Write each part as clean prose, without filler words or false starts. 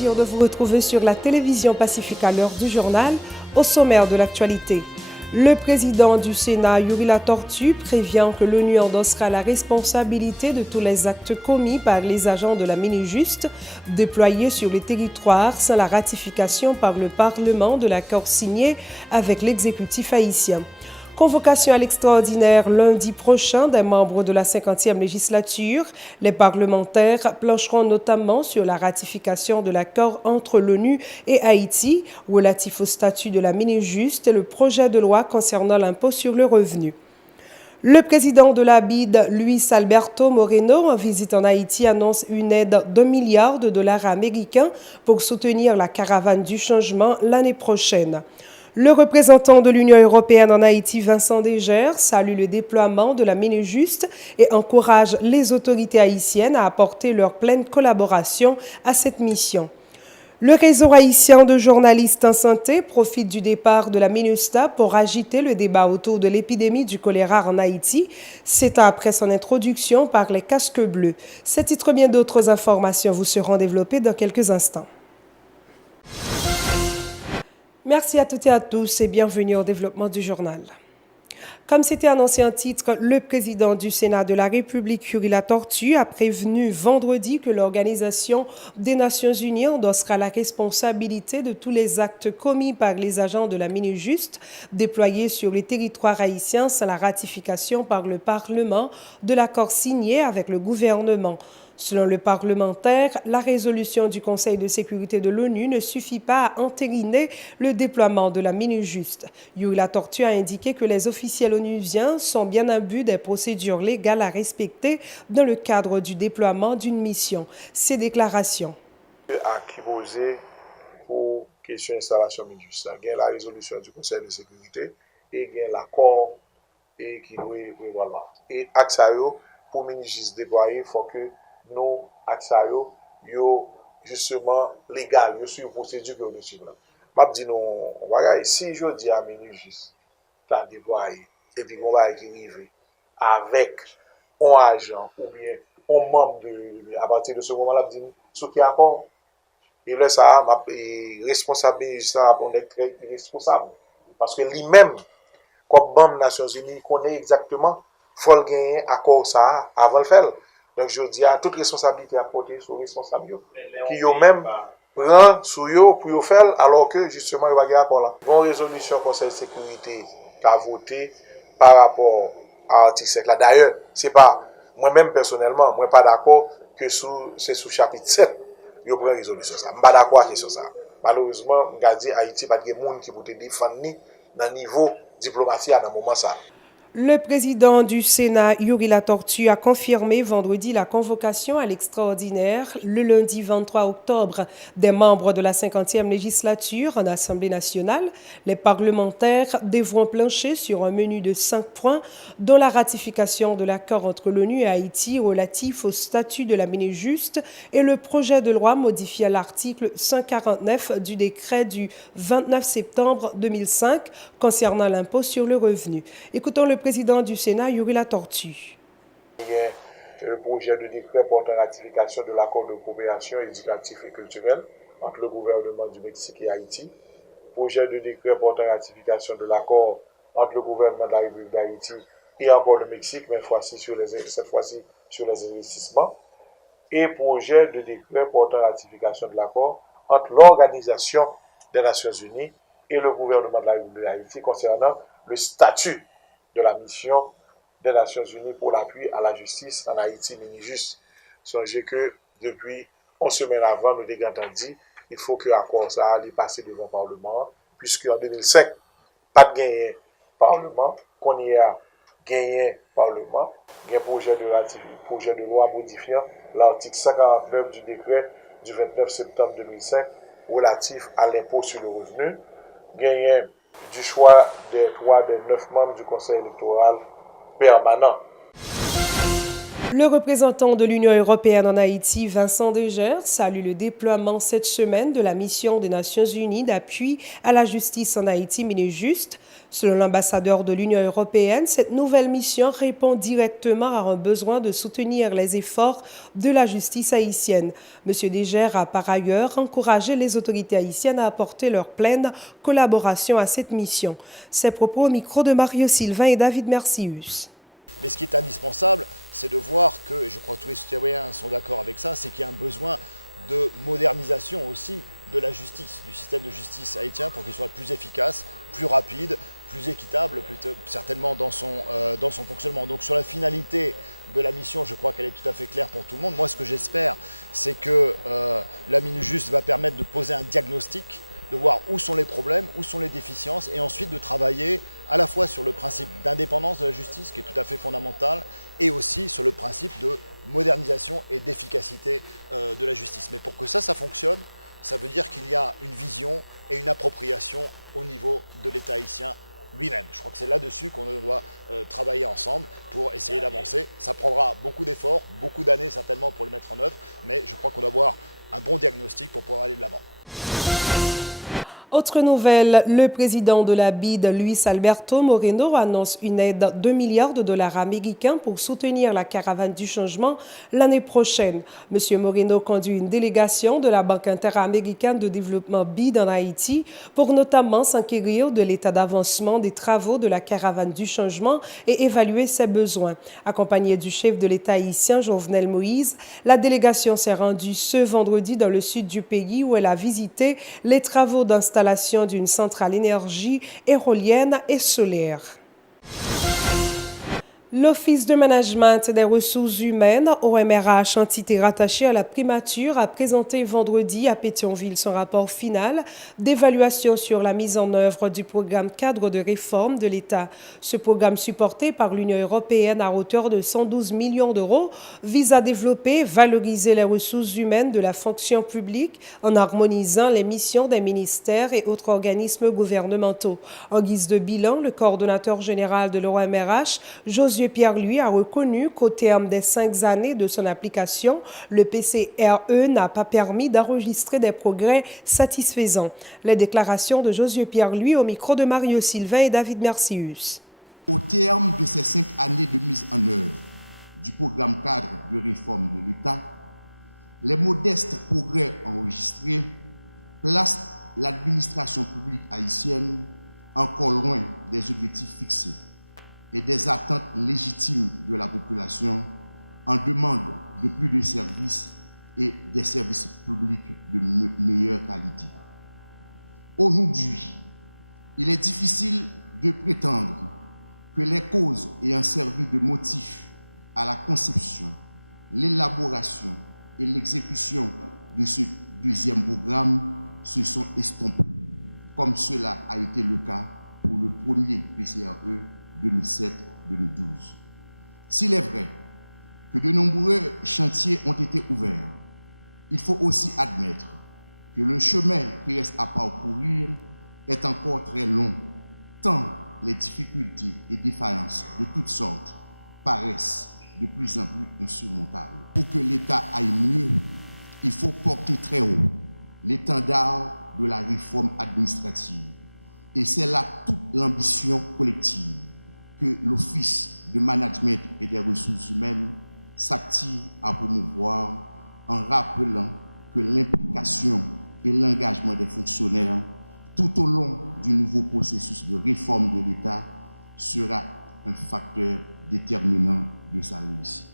plaisir de vous retrouver sur la télévision Pacifique à l'heure du journal. Au sommaire de l'actualité, le président du Sénat, Yuri Latortue, prévient que l'ONU endossera la responsabilité de tous les actes commis par les agents de la Minijust déployés sur les territoires sans la ratification par le Parlement de l'accord signé avec l'exécutif haïtien. Convocation à l'extraordinaire lundi prochain des membres de la 50e législature. Les parlementaires plancheront notamment sur la ratification de l'accord entre l'ONU et Haïti relatif au statut de la Minijust et le projet de loi concernant l'impôt sur le revenu. Le président de la BID, Luis Alberto Moreno, en visite en Haïti, annonce une aide d'1 milliard de dollars américains pour soutenir la caravane du changement l'année prochaine. Le représentant de l'Union européenne en Haïti, Vincent Desgers, salue le déploiement de la Minijust et encourage les autorités haïtiennes à apporter leur pleine collaboration à cette mission. Le réseau haïtien de journalistes en santé profite du départ de la MINUSTA pour agiter le débat autour de l'épidémie du choléra en Haïti. C'est après son introduction par les casques bleus. Ces titres et bien d'autres informations vous seront développées dans quelques instants. Merci à toutes et à tous et bienvenue au développement du journal. Comme c'était annoncé en titre, le président du Sénat de la République, Yuri Latortue, a prévenu vendredi que l'Organisation des Nations Unies endossera la responsabilité de tous les actes commis par les agents de la Minijust déployés sur les territoires haïtiens sans la ratification par le Parlement de l'accord signé avec le gouvernement. Selon le parlementaire, la résolution du Conseil de sécurité de l'ONU ne suffit pas à entériner le déploiement de la Minijust. Yuri Latortue a indiqué que les officiels onusiens sont bien imbus des procédures légales à respecter dans le cadre du déploiement d'une mission. Ces déclarations. Qui posé pour question d'installation Minijust. Il y a la résolution du Conseil de sécurité et il y a l'accord et qui doit voilà. Et Aksayo pour Minijust déployer, il faut que nous, Aksayo, yo justement légal, yo suivre procédure que nous suivons. Je dis non, si je dis à Minijust, t'as déployé, et puis on va arriver avec un agent ou bien un membre à partir de ce moment-là, je dis ce qui est accord. Et là, ça, responsable, on est très responsable. Parce que lui-même, comme membre des Nations Unies, connaît exactement, il faut gagner accord ça avant de le faire. Donc, je dis à toute responsabilité à porter sur les responsables qui eux-mêmes prennent sur eux pour le faire, alors que justement, il va gagner accord là. Une résolution Conseil de sécurité qui a voté par rapport à l'article 5 là. D'ailleurs, c'est pas, moi-même personnellement, moi pas d'accord que c'est sous chapitre 7, il prend résolution ça. Je ne suis pas d'accord avec ça. Malheureusement, je dis Haïti, pas de monde qui peut te défendre dans le niveau diplomatie à un moment ça. Le président du Sénat, Yuri Latortue, a confirmé vendredi la convocation à l'extraordinaire le lundi 23 octobre des membres de la 50e législature en Assemblée nationale. Les parlementaires devront plancher sur un menu de 5 points, dont la ratification de l'accord entre l'ONU et Haïti relatif au statut de la Minijust et le projet de loi modifiant l'article 149 du décret du 29 septembre 2005 concernant l'impôt sur le revenu. Écoutons le président du Sénat, Yuri Latortue. Il y a le projet de décret portant ratification de l'accord de coopération éducative et culturelle entre le gouvernement du Mexique et Haïti. Projet de décret portant ratification de l'accord entre le gouvernement de la République d'Haïti et encore le Mexique, mais cette fois-ci sur les investissements. Et projet de décret portant ratification de l'accord entre l'Organisation des Nations Unies et le gouvernement de la République d'Haïti concernant le statut de la mission des Nations Unies pour l'appui à la justice en Haïti, Minijust. Songez que depuis 11 semaines avant, nous avons dit il faut que l'accord ça allait passer devant le Parlement, puisque en 2005, pas de gagné Parlement, qu'on y a gagné Parlement, il y a un projet de loi modifiant l'article 149 du décret du 29 septembre 2005 relatif à l'impôt sur le revenu, gagné du choix des 9 membres du Conseil électoral permanent. Le représentant de l'Union européenne en Haïti, Vincent Degers, salue le déploiement cette semaine de la mission des Nations unies d'appui à la justice en Haïti, MINUJUST. Selon l'ambassadeur de l'Union européenne, cette nouvelle mission répond directement à un besoin de soutenir les efforts de la justice haïtienne. M. Degers a par ailleurs encouragé les autorités haïtiennes à apporter leur pleine collaboration à cette mission. Ces propos au micro de Mario Sylvain et David Mercius. Mais ce qui est indispensable, c'est de voir que, et je crois que tous les citoyens sont d'accord avec ça, c'est qu'il y a un besoin de modernisation aussi de la justice, du système de justice haïtien pour qu'il soit plus efficace, plus rapide, plus équitable, certainement dans son fonctionnement. Donc sur la finalité de la mission, je crois qu'elle est tout à fait claire pour tout le monde. Moi, ce que j'espère, c'est que la MINUJUST va permettre de poser un diagnostic, de voir où sont les problèmes, où sont les déficiences, et ensuite de travailler à la fois sur le principe d'indépendance de la justice, qui est tout à fait fondamental, et aussi sur le principe de modernisation et d'efficacité de la justice. Mais pour que ça fonctionne, ça veut dire qu'il y a une vision et une appropriation au niveau de l'État haïtien lui-même. Je crois que c'est là-dessus qu'on doit travailler ensemble pour essayer d'avancer. Ça prendra beaucoup d'efforts, beaucoup d'années certainement pour le mettre en œuvre, mais je crois qu'on doit avoir un bon diagnostic pour pouvoir aller de l'avant. Autre nouvelle, le président de la BID, Luis Alberto Moreno, annonce une aide de 2 milliards de dollars américains pour soutenir la caravane du changement l'année prochaine. M. Moreno conduit une délégation de la Banque interaméricaine de développement BID en Haïti pour notamment s'enquérir de l'état d'avancement des travaux de la caravane du changement et évaluer ses besoins. Accompagné du chef de l'État haïtien, Jovenel Moïse, la délégation s'est rendue ce vendredi dans le sud du pays où elle a visité les travaux d'installation d'une centrale énergie éolienne et solaire. L'Office de management des ressources humaines, OMRH, entité rattachée à la primature, a présenté vendredi à Pétionville son rapport final d'évaluation sur la mise en œuvre du programme cadre de réforme de l'État. Ce programme, supporté par l'Union européenne à hauteur de 112 millions d'euros, vise à développer et valoriser les ressources humaines de la fonction publique en harmonisant les missions des ministères et autres organismes gouvernementaux. En guise de bilan, le coordonnateur général de l'OMRH, Josué Pierre-Louis, a reconnu qu'au terme des 5 années de son application, le PCRE n'a pas permis d'enregistrer des progrès satisfaisants. Les déclarations de Josué Pierre-Louis au micro de Mario Sylvain et David Mercius. Au terme de ces 5 années de mise en œuvre du programme cadre de réforme de l'État, les modestes progrès enregistrés placent l'administration publique haïtienne encore loin des objectifs fixés et des attentes légitimes de la population en demande de plus de services et des services publics de meilleure qualité. Aujourd'hui, il est difficile de prétendre que les causes ayant servi de motif à la conception, l'élaboration et l'exécution de ce deuxième programme se sont estompées, comme cela a été le cas pour le premier PCRE 2007-2012. S'il est vrai que de nombreux chantiers ont été ouverts, il faut aussi admettre que le chemin qui reste à parcourir est encore très long, tant les difficultés et défaillances de toutes sortes paraissent de plus en plus insurmontables. Pour que l'État aille mieux, il faut porter très haut l'étendard de la réforme administrative. Et c'est là toute l'ambition collective que l'Office de management et des ressources humaines s'active à promouvoir en rappelant que l'implication et l'engagement des fonctionnaires tout au long du nouveau processus de réforme de l'État sera un facteur déterminant de sa réussite.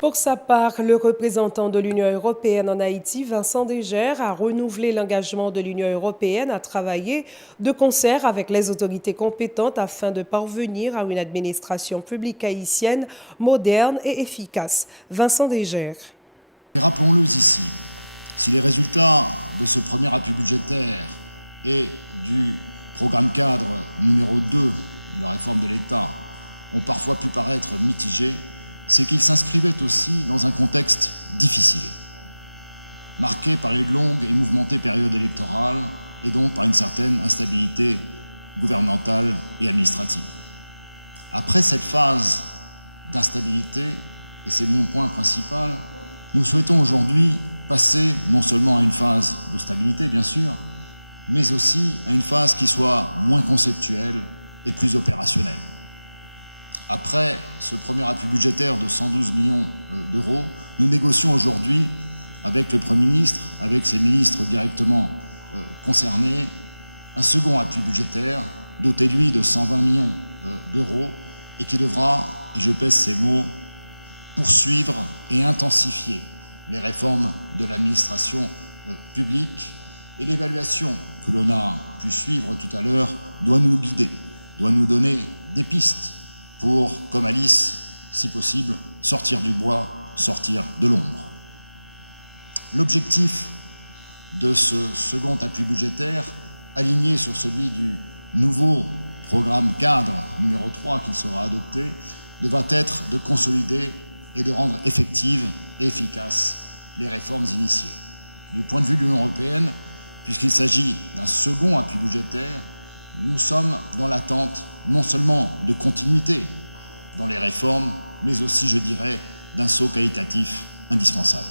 Pour sa part, le représentant de l'Union européenne en Haïti, Vincent Degers, a renouvelé l'engagement de l'Union européenne à travailler de concert avec les autorités compétentes afin de parvenir à une administration publique haïtienne moderne et efficace. Vincent Degers. Rappelons-le ici, si les résultats de ce premier appui budgétaire et du programme cadre numéro 2 de la réforme de l'État ont parfois pu paraître mitigés, c'est qu'ils s'inscrivaient aussi dans un contexte difficile, marqué par une longue et mouvementée période électorale et donc par une certaine instabilité gouvernementale et administrative. Après cette phase d'instabilité, et c'est mon point principal. Nous souhaitons aujourd'hui passer non seulement à une phase de stabilité, bien sûr, mais aussi à une phase qui soit moins conceptuelle et plus opérationnelle. Après ce premier appui budgétaire de 112 millions d'euros, nous négocions aujourd'hui avec le Premier ministre, avec ses ministres directement concernés, un second appui budgétaire doté, lui, de 120 millions d'euros et qui devra, et je pèse ces mots, poursuivre et intensifier les réformes de l'administration publique. Et l'évaluation que l'on a pu suivre tout à l'heure doit nous guider, doit nous donner des pistes pour, comme Alice, si possible, sortir du bois, sortir de l'ombre. L'objectif de ce second appui budgétaire, aligné sur celui du nouveau programme cadre numéro 3 qui sera adopté, devra être de consolider et de rendre effectives et efficaces les réformes initiées. Du point de vue de l'Union européenne, puisqu'il s'agit d'un second appui budgétaire, nous sommes dans l'attente non seulement de continuité dans les réformes, mais aussi, je dirais, d'un saut qualitatif indispensable.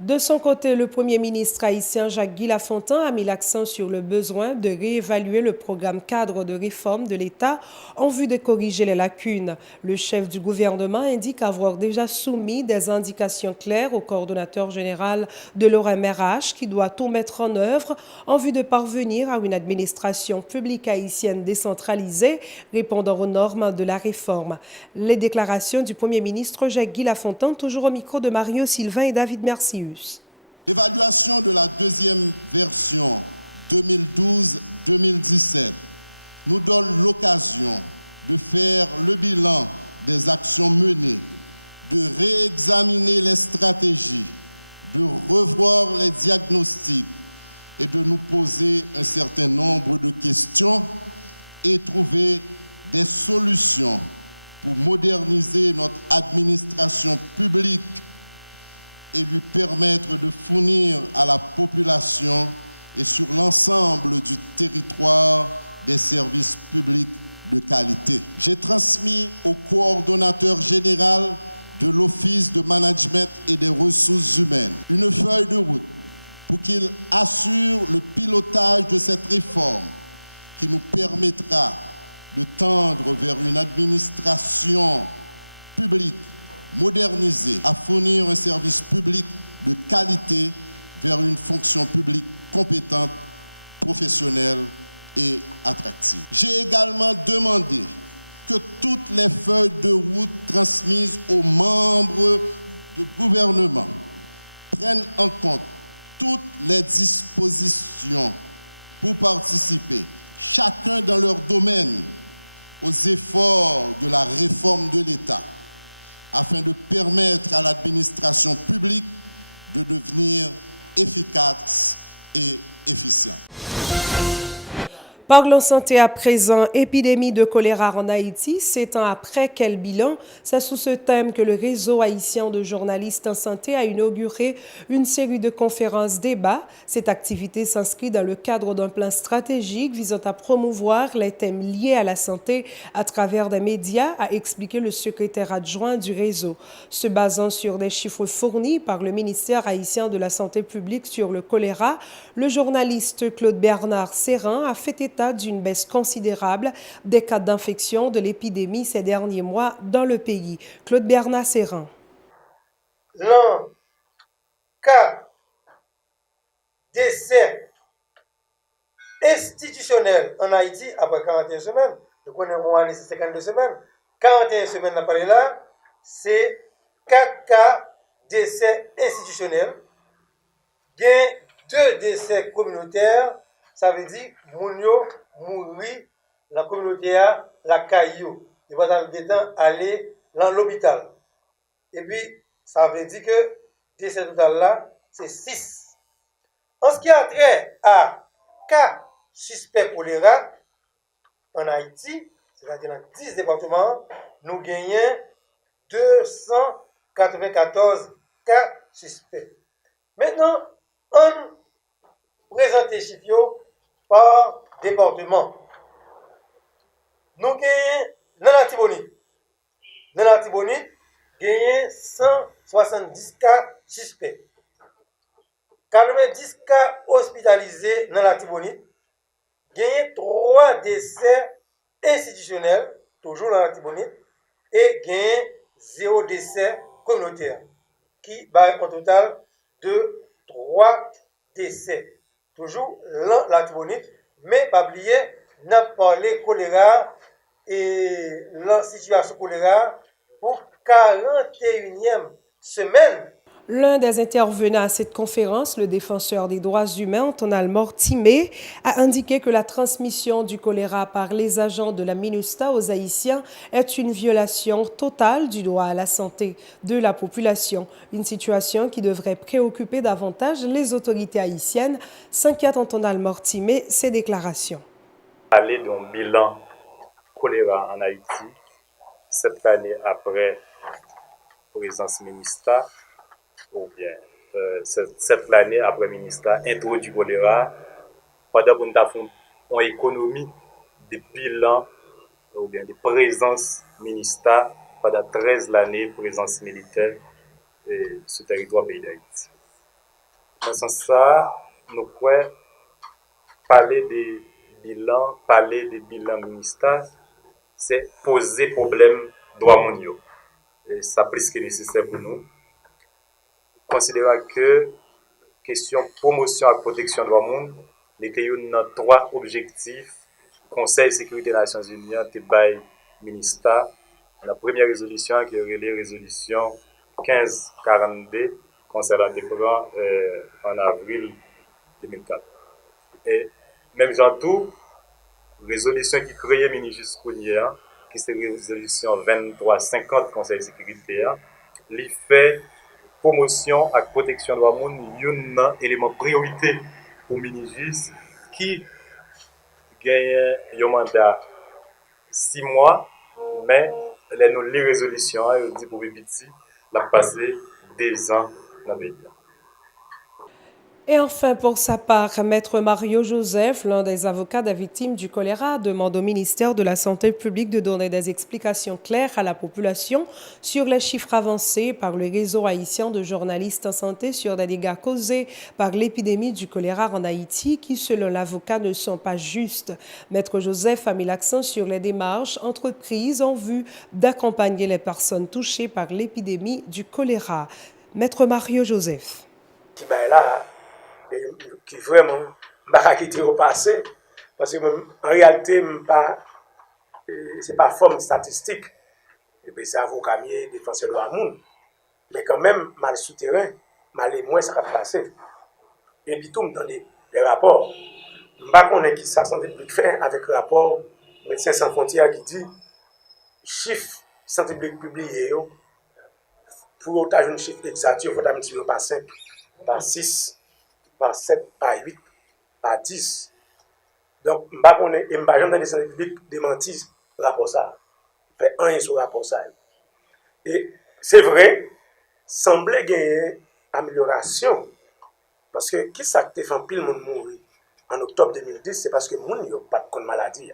De son côté, le Premier ministre haïtien Jacques-Guy Lafontaine a mis l'accent sur le besoin de réévaluer le programme cadre de réforme de l'État en vue de corriger les lacunes. Le chef du gouvernement indique avoir déjà soumis des indications claires au coordonnateur général de l'ORMRH qui doit tout mettre en œuvre en vue de parvenir à une administration publique haïtienne décentralisée répondant aux normes de la réforme. Les déclarations du Premier ministre Jacques-Guy Lafontaine, toujours au micro de Mario Sylvain et David Mercius. L'évaluation de la deuxième version 2012-2017 nous donne l'occasion de faire le bilan des actions menées, de réexaminer les stratégies, de revoir les diagnostics et de nous poser un certain nombre de questions et trouver des solutions pour moderniser notre administration publique et lui permettre de fournir à la population et sur l'ensemble du territoire des services publics de qualité. J'ai transmis au coordonnateur général de l'Office de management et des ressources humaines une feuille de route pour qu'il assure le pilotage de cette réforme qui nous permettra de tendre vers une administration publique modernisée, à fournir un service public de qualité vers une fonction publique compétente, professionnelle et attractive. J'ai également demandé que toutes les feuilles de route transmises aux membres du gouvernement prennent en compte toutes les dispositions pour participer, chacun dans leur domaine, aux efforts de la réforme de l'État, afin de permettre à l'administration publique de devenir efficace et efficiente. Parlons santé à présent. Épidémie de choléra en Haïti, 7 ans après, quel bilan? C'est sous ce thème que le réseau haïtien de journalistes en santé a inauguré une série de conférences débats. Cette activité s'inscrit dans le cadre d'un plan stratégique visant à promouvoir les thèmes liés à la santé à travers des médias, a expliqué le secrétaire adjoint du réseau. Se basant sur des chiffres fournis par le ministère haïtien de la Santé publique sur le choléra, le journaliste Claude Bernard Serran a fait état d'une baisse considérable des cas d'infection de l'épidémie ces derniers mois dans le pays. Claude Bernard Serran. Le cas d'essai institutionnel en Haïti après 41 semaines, je connais moi c'est 52 semaines, 41 semaines n'a pas là, c'est 4 cas d'essai institutionnel, il y a 2 décès communautaires. Ça veut dire Mounio mourir la communauté a la caillou. Il va dans le temps aller dans l'hôpital. Et puis, ça veut dire que décès total là, c'est 6. En ce qui a trait à cas suspect choléra en Haïti, c'est-à-dire dans 10 départements, nous gagnons 294 cas suspects. Maintenant, on présente les chiffres par département. Nous avons dans la Tibonite dans l'Artibonite, gagné 170 cas suspects. 90 cas hospitalisés dans l'Artibonite, gagné 3 décès institutionnels, toujours dans l'Artibonite, et gagné 0 décès communautaire, qui va au total de 3 décès. Toujours dans l'Artibonite, mais pas oublier, n'a parlé choléra et la situation choléra pour 41e semaine. L'un des intervenants à cette conférence, le défenseur des droits humains, Tonal Mortimé, a indiqué que la transmission du choléra par les agents de la MINUSTAH aux Haïtiens est une violation totale du droit à la santé de la population. Une situation qui devrait préoccuper davantage les autorités haïtiennes, s'inquiète Tonal Mortimé ces déclarations. Parler d'un bilan choléra en Haïti, 7 années après présence MINUSTAH, ou bien 7 années après MINUSTAH introduit choléra, pendant qu'on a fait une économie de bilan ou bien de présence MINUSTAH pendant 13 années présence militaire sur le territoire pays d'Haïti. Dans ce sens, nous pouvons parler de bilan MINUSTAH, c'est poser problème droit mondiaux. Et ça plus que nécessaire pour nous. Considérant que question promotion et protection droit monde, était une 3 objectifs Conseil de sécurité des Nations Unies te bail MINUSTAH. La première résolution qui est la résolution 1542 concernant des programmes en avril 2004. Et même genre tout, résolution qui créait MINUJUST qui c'est résolution 2350 Conseil de sécurité, lui fait promotion et protection de droits monde, un élément priorité pour MINUJUST qui gagne un mandat 6 mois, mais les résolutions, il dit pour Bibiti, la passé 2 ans dans le pays. Et enfin, pour sa part, Maître Mario Joseph, l'un des avocats des victimes du choléra, demande au ministère de la Santé publique de donner des explications claires à la population sur les chiffres avancés par le réseau haïtien de journalistes en santé sur des dégâts causés par l'épidémie du choléra en Haïti qui, selon l'avocat, ne sont pas justes. Maître Joseph a mis l'accent sur les démarches entreprises en vue d'accompagner les personnes touchées par l'épidémie du choléra. Maître Mario Joseph. Qui vraiment m'a quitté au passé parce que en réalité c'est pas forme statistique et puis c'est avocat mieux défenseur de la monde mais quand même mal souterrain mal et moins ça va passer et puis tout me donne des rapports m'pas connait qui ça santé publique fait avec rapport Médecins sans frontières qui dit chiffre santé publique publié pour otage un chiffre exact il faut multiplier par 5 par 6 par 7, par 8, par 10. Donc, je ne sais pas si dans les santé publique démentir rapport ça. Fait un sur rapport ça. Et c'est vrai, semblait gagner amélioration. Parce que qui ça te fait pile monde mourir en octobre 2010, c'est parce que les gens n'ont pas de maladie.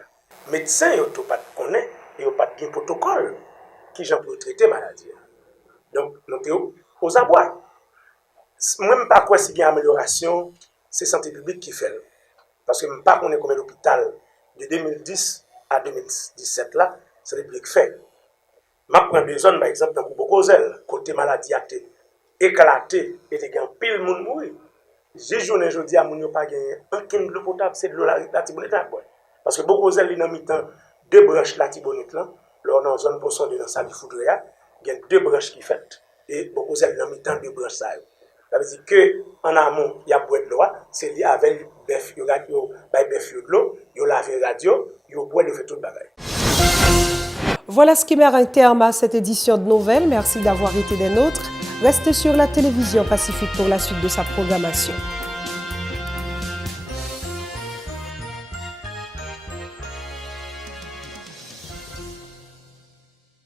Les médecins n'ont pas de connaître, ils n'ont pas de protocole qui ont pour traiter la maladie. Donc, nous sommes aux abois. Même pas quoi si bien amélioration, c'est santé publique qui fait. Parce que même pas qu'on est comme l'hôpital de 2010 à 2017 là, santé publique fait. Je prends des zones par exemple dans Bocozel, côté maladie a été éclaté et il y a pile monde mourir. J'ai journée aujourd'hui à mon pas gagné un kin de l'eau potable, c'est de l'eau la Tibonite là. Parce que Bocozel il dans mi-temps 2 branches la Tibonite là, là dans zone poisson de dans salle du Foudréa, il y a 2 branches qui fait et Bocozel dans mi-temps 2 branches ça. Ça veut dire qu'en amont, il y a boire de l'eau, c'est lié avec le bœuf, il y a de l'eau, il y a lavé radio, il y a boire de fait tout le bagage. Voilà ce qui met un terme à cette édition de nouvelles. Merci d'avoir été des nôtres. Restez sur la télévision Pacifique pour la suite de sa programmation.